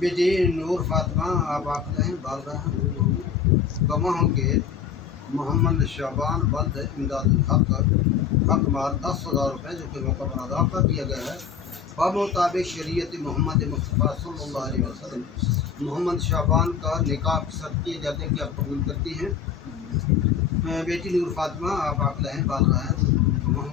बेटी नूर फातिमा आप आखते हैं बालदा गवाहों के मोहम्मद शाबान बल्द इमदाद हक माल 10,000 रुपये जो कि मौका पर अदा कर दिया गया है बमुताबिक शरीयत मोहम्मद मुस्तफ़ा सल्लल्लाहु अलैहि वसल्लम मोहम्मद शाबान का निकाह पसंद किए जाते हैं कि आप कबूल करती हैं। बेटी नूर फातिमा आप आखते हैं बालदा हैं।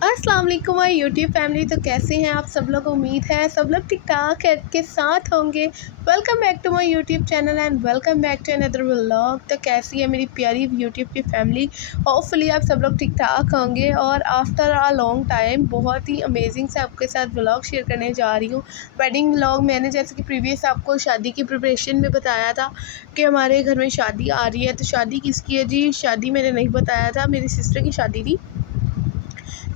अस्सलाम वालेकुम माय यूट्यूब फैमिली। तो कैसे हैं आप सब लोग? उम्मीद है सब लोग ठीक ठाक के साथ होंगे। Welcome back to my YouTube channel and welcome back to another vlog. तो कैसी है मेरी प्यारी यूट्यूब की फैमिली? होपफुली आप सब लोग ठीक ठाक होंगे। और आफ्टर अ लॉन्ग टाइम बहुत ही अमेजिंग से आपके साथ व्लॉग शेयर करने जा रही हूँ। वेडिंग व्लॉग मैंने जैसे कि प्रीवियस आपको शादी की प्रिपरेशन में बताया था कि हमारे घर में शादी आ रही है। तो शादी किसकी है जी? शादी मैंने नहीं बताया था, मेरी सिस्टर की शादी थी।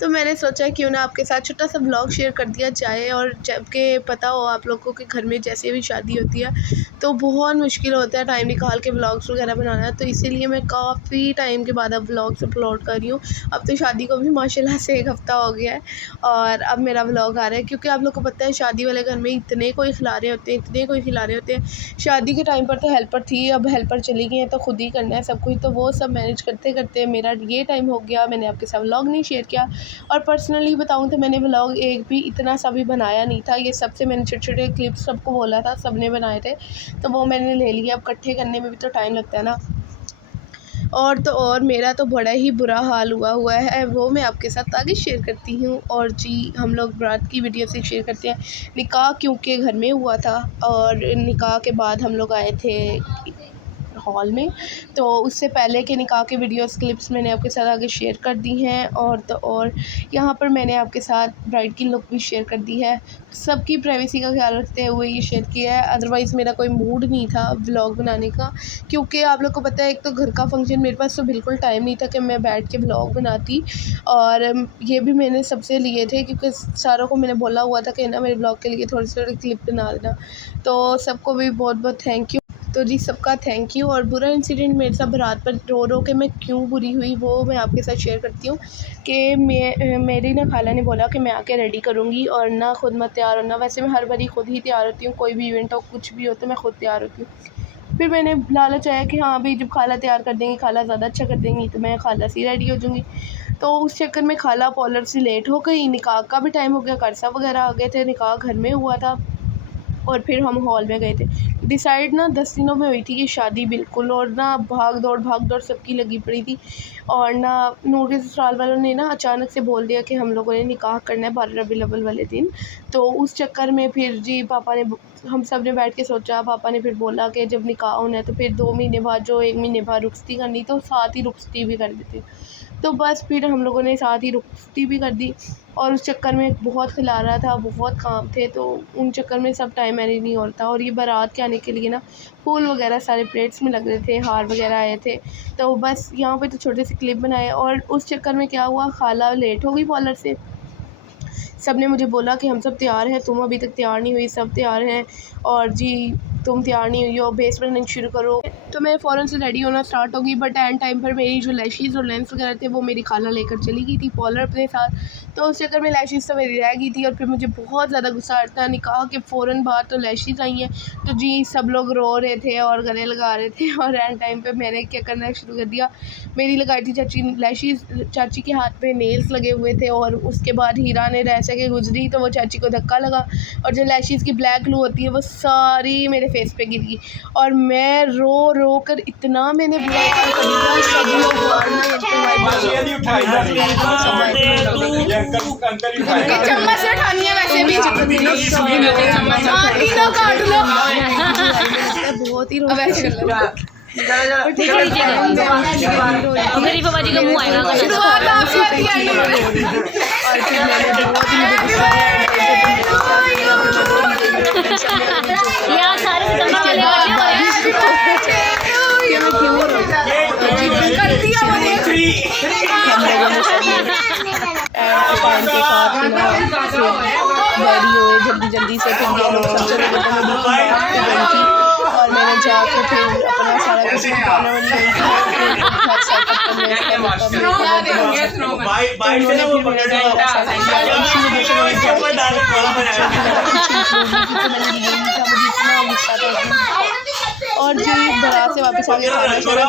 तो मैंने सोचा क्यों ना आपके साथ छोटा सा ब्लॉग शेयर कर दिया जाए। और जबकि पता हो आप लोगों के घर में जैसे भी शादी होती है तो बहुत मुश्किल होता है टाइम निकाल के ब्लॉग्स वगैरह बनाना। तो इसीलिए मैं काफ़ी टाइम के बाद अब ब्लॉग्स अपलोड कर रही हूँ। अब तो शादी को भी माशाल्लाह से 1 हफ़्ता हो गया है और अब मेरा ब्लॉग आ रहा है, क्योंकि आप लोग को पता है शादी वाले घर में इतने कोई खिलारे होते हैं, इतने कोई खिलारे होते हैं। शादी के टाइम पर तो हेल्पर थी, अब हेल्पर चली गई है तो खुद ही करना है सब कुछ। तो वो सब मैनेज करते करते मेरा ये टाइम हो गया, मैंने आपके साथ व्लॉग नहीं शेयर किया। और पर्सनली बताऊं तो मैंने व्लॉग एक भी इतना सा भी बनाया नहीं था। ये सबसे मैंने छोटे छोटे क्लिप्स सबको बोला था, सबने बनाए थे तो वो मैंने ले लिया। अब इकट्ठे करने में भी तो टाइम लगता है ना। और मेरा तो बड़ा ही बुरा हाल हुआ है, वो मैं आपके साथ आगे शेयर करती हूँ। और जी हम लोग बारात की वीडियो से शेयर करते हैं। निकाह क्योंकि घर में हुआ था और निकाह के बाद हम लोग आए थे हॉल में, तो उससे पहले के निकाह के वीडियोस क्लिप्स मैंने आपके साथ आगे शेयर कर दी हैं। और यहाँ पर मैंने आपके साथ ब्राइड की लुक भी शेयर कर दी है। सबकी प्राइवेसी का ख्याल रखते हुए ये शेयर किया है। अदरवाइज़ मेरा कोई मूड नहीं था व्लॉग बनाने का, क्योंकि आप लोग को पता है एक तो घर का फंक्शन, मेरे पास तो बिल्कुल टाइम नहीं था कि मैं बैठ के व्लॉग बनाती। और ये भी मैंने सबसे लिए थे क्योंकि सारों को मैंने बोला हुआ था कि ना मेरे ब्लॉग के लिए थोड़ी सी क्लिप बना देना। तो सबको भी बहुत बहुत थैंक यू। तो जी सबका थैंक यू। और बुरा इंसिडेंट मेरे साथ बारात पर रो के मैं क्यों बुरी हुई वो मैं आपके साथ शेयर करती हूँ। कि मेरी ना खाला ने बोला कि मैं आके रेडी करूँगी और ना खुद मैं तैयार होना। वैसे मैं हर बारी खुद ही तैयार होती हूँ, कोई भी इवेंट हो कुछ भी हो तो मैं खुद तैयार होती हूँ। फिर मैंने लालच आया कि हाँ भाई जब खाला तैयार कर देंगी, खाला ज़्यादा अच्छा कर देंगी तो मैं खाला से रेडी हो जाऊँगी। तो उस चक्कर में खाला पार्लर से लेट हो गई, निकाह का भी टाइम हो गया, करसा वगैरह आ गए थे, निकाह घर में हुआ था। और फिर हम हॉल में गए थे। डिसाइड ना 10 दिनों में हुई थी ये शादी बिल्कुल। और ना भाग दौड़ सबकी लगी पड़ी थी। और ना नूर के ससुराल वालों ने ना अचानक से बोल दिया कि हम लोगों ने निकाह करना है 12 रबीउल अव्वल वाले दिन। तो उस चक्कर में फिर जी पापा ने, हम सब ने बैठ के सोचा, पापा ने फिर बोला कि जब निकाह होना है तो फिर 2 महीने बाद जो 1 महीने बाद रुखसती करनी तो साथ ही रुखसती भी कर देते। तो बस फिर हम लोगों ने साथ ही रुखसती भी कर दी। और उस चक्कर में बहुत खिलारा था, बहुत काम थे, तो उन चक्कर में सब टाइम मैनेज नहीं होता। और ये बारात के आने के लिए ना फूल वगैरह सारे प्लेट्स में लग रहे थे, हार वगैरह आए थे। तो बस यहाँ पे तो छोटे से क्लिप बनाए। और उस चक्कर में क्या हुआ, खाला लेट हो गई पार्लर से। सब ने मुझे बोला कि हम सब तैयार हैं, तुम अभी तक तैयार नहीं हुई, सब तैयार हैं और जी तुम तैयार नहीं हुई हो, बेस बनाना शुरू करो। तो मैं फ़ौरन से रेडी होना स्टार्ट हो गई। बट एंड टाइम पर मेरी जो लैशेज़ और लेंस वगैरह थे वो मेरी खाला लेकर चली गई थी पार्लर अपने साथ। तो उस चक्कर में लैशेज़ तो मेरी रह गई थी। और फिर मुझे बहुत ज़्यादा गुस्सा आता है, निकाह के फ़ौरन बाद तो लैशेज़ आई हैं। तो जी सब लोग रो रहे थे और गले लगा रहे थे। और एंड टाइम पर मैंने क्या करना शुरू कर दिया, मेरी लगाई थी चाची लैशेज़, चाची के हाथ पे नेल्स लगे हुए थे। और उसके बाद हीरा ने रह के गुजरी तो वो चाची को धक्का लगा और जो लैशेज़ की ब्लैक ग्लू होती है वो सारी मेरे फेस पे गिर गई। और मैं रो कर इतना मैंने चम्मच से उठानी है वैसे भी बहुत ही गरीब बाबा जी का मुँह यहाँ सारे जल्दी से फिर ये लोग सब चले गए। और मैंने जाकर फिर अपना सारा कुछ निकालने वाली वापस आ गए खाना शाना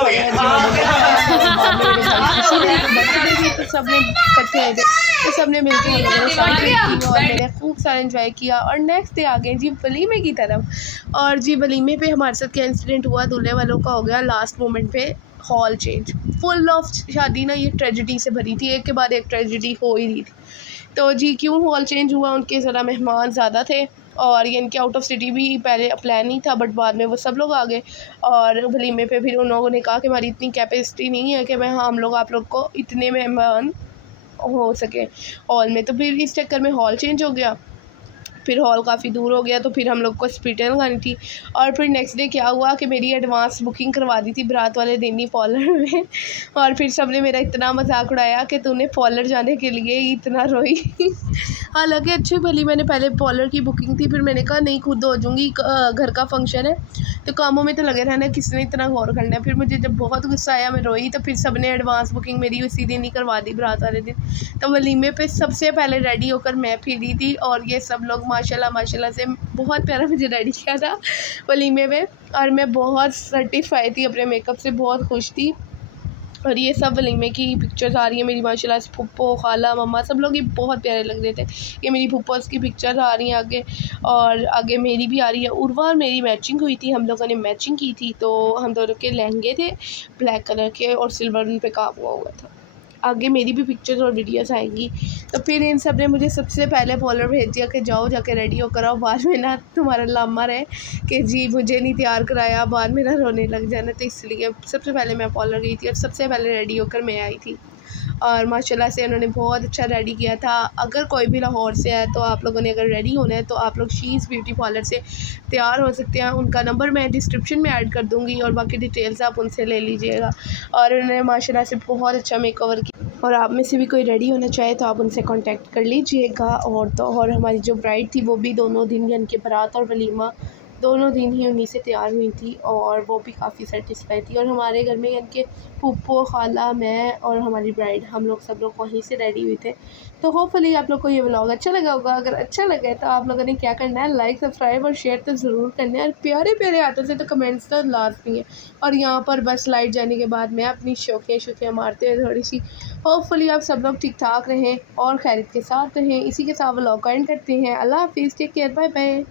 तो सब ने इकट्ठे आए थे तो सब ने मिलकर हम लोगों ने सेलिब्रेट की और मैंने खूब सारा एंजॉय किया। और नेक्स्ट डे आ गए जी वलीमे की तरफ। और जी वलीमे पे हमारे साथ क्या इंसिडेंट हुआ, दूल्हे वालों का हो गया लास्ट मोमेंट पे हॉल चेंज। फुल ऑफ शादी ना ये ट्रेजिडी से भरी थी, एक के बाद एक ट्रेजिडी हो ही रही थी। तो जी क्यों हॉल चेंज हुआ, उनके ज़रा मेहमान ज़्यादा थे और ये इनके आउट ऑफ सिटी भी पहले प्लान नहीं था, बट बाद में वो सब लोग आ गए। और वलीमे पे फिर उन लोगों ने कहा कि हमारी इतनी कैपेसिटी नहीं है कि मैं हम लोग आप लोग को इतने मेहमान हो सके हॉल में। तो फिर इस चक्कर में हॉल चेंज हो गया, फिर हॉल काफ़ी दूर हो गया तो फिर हम लोग को स्पीटर लगानी थी। और फिर नेक्स्ट डे क्या हुआ कि मेरी एडवांस बुकिंग करवा दी थी बारात वाले दिन ही पार्लर में। और फिर सब ने मेरा इतना मजाक उड़ाया कि तूने पार्लर जाने के लिए ही इतना रोई। हालांकि अच्छी भली मैंने पहले पार्लर की बुकिंग थी, फिर मैंने कहा नहीं खुद हो जाऊँगी, घर का फंक्शन है तो कामों में तो लगे रहना, किसने इतना गौर करना है। फिर मुझे जब बहुत गुस्सा आया मैं रोई, तो फिर सब ने एडवांस बुकिंग मेरी उसी दिन ही करवा दी बारात वाले दिन। तो वलीमे पे सबसे पहले रेडी होकर मैं फिरी थी और ये सब लोग माशाल्लाह से बहुत प्यारा मुझे रेडी किया था वलीमे में। और मैं बहुत सर्टिफाई थी अपने मेकअप से, बहुत खुश थी। और ये सब वलीमे की पिक्चर्स आ रही है मेरी माशाल्लाह से, फुप्पो खाला मम्मा सब लोग ही बहुत प्यारे लग रहे थे। ये मेरी फुप्पोस की पिक्चर आ रही हैं आगे, और आगे मेरी भी आ रही है। उर्वा और मेरी मैचिंग हुई थी, हम लोगों ने मैचिंग की थी। तो हम दोनों के लहंगे थे ब्लैक कलर के और सिल्वर उन पे काम हुआ था। आगे मेरी भी पिक्चर्स और वीडियोस आएंगी। तो फिर इन सब ने मुझे सबसे पहले पार्लर भेज दिया कि जाओ जाके रेडी होकर आओ, बाद में ना तुम्हारा लामा रहे कि जी मुझे नहीं तैयार कराया, बाद में ना रोने लग जाना। तो इसलिए सबसे पहले मैं पार्लर गई थी और सबसे पहले रेडी होकर मैं आई थी। और माशाल्लाह से उन्होंने बहुत अच्छा रेडी किया था। अगर कोई भी लाहौर से है तो आप लोगों ने अगर रेडी होना है तो आप लोग शीज़ ब्यूटी पार्लर से तैयार हो सकते हैं। उनका नंबर मैं डिस्क्रिप्शन में ऐड कर दूँगी और बाकी डिटेल्स आप उनसे ले लीजिएगा। और उन्होंने माशाल्लाह से बहुत अच्छा मेकओवर किया। और आप में से भी कोई रेडी होना चाहे तो आप उनसे कांटेक्ट कर लीजिएगा। और हमारी जो ब्राइड थी वो भी दोनों दिन यानी कि बारात और वलीमा दोनों दिन ही उन्हीं से तैयार हुई थी और वो भी काफ़ी सेटिस्फाई थी। और हमारे घर में यानी कि फूफो खाला मैं और हमारी ब्राइड हम लोग सब लोग वहीं से रेडी हुए थे। तो होपफुली आप लोग को ये व्लॉग अच्छा लगा होगा। अगर अच्छा लगा तो आप लोगों ने क्या करना है, लाइक सब्सक्राइब और शेयर तो ज़रूर करना है। और प्यारे प्यारे हाथों से तो कमेंट्स तो लाजमी है। और यहाँ पर बस लाइट जाने के बाद मैं अपनी शौकियाँ मारते हुए थोड़ी सी, होपफुली आप सब लोग ठीक ठाक रहें और खैरियत के साथ रहें। इसी के साथ व्लॉग का एंड करते हैं। अल्लाह हाफिज़, टेक केयर, बाय बाय।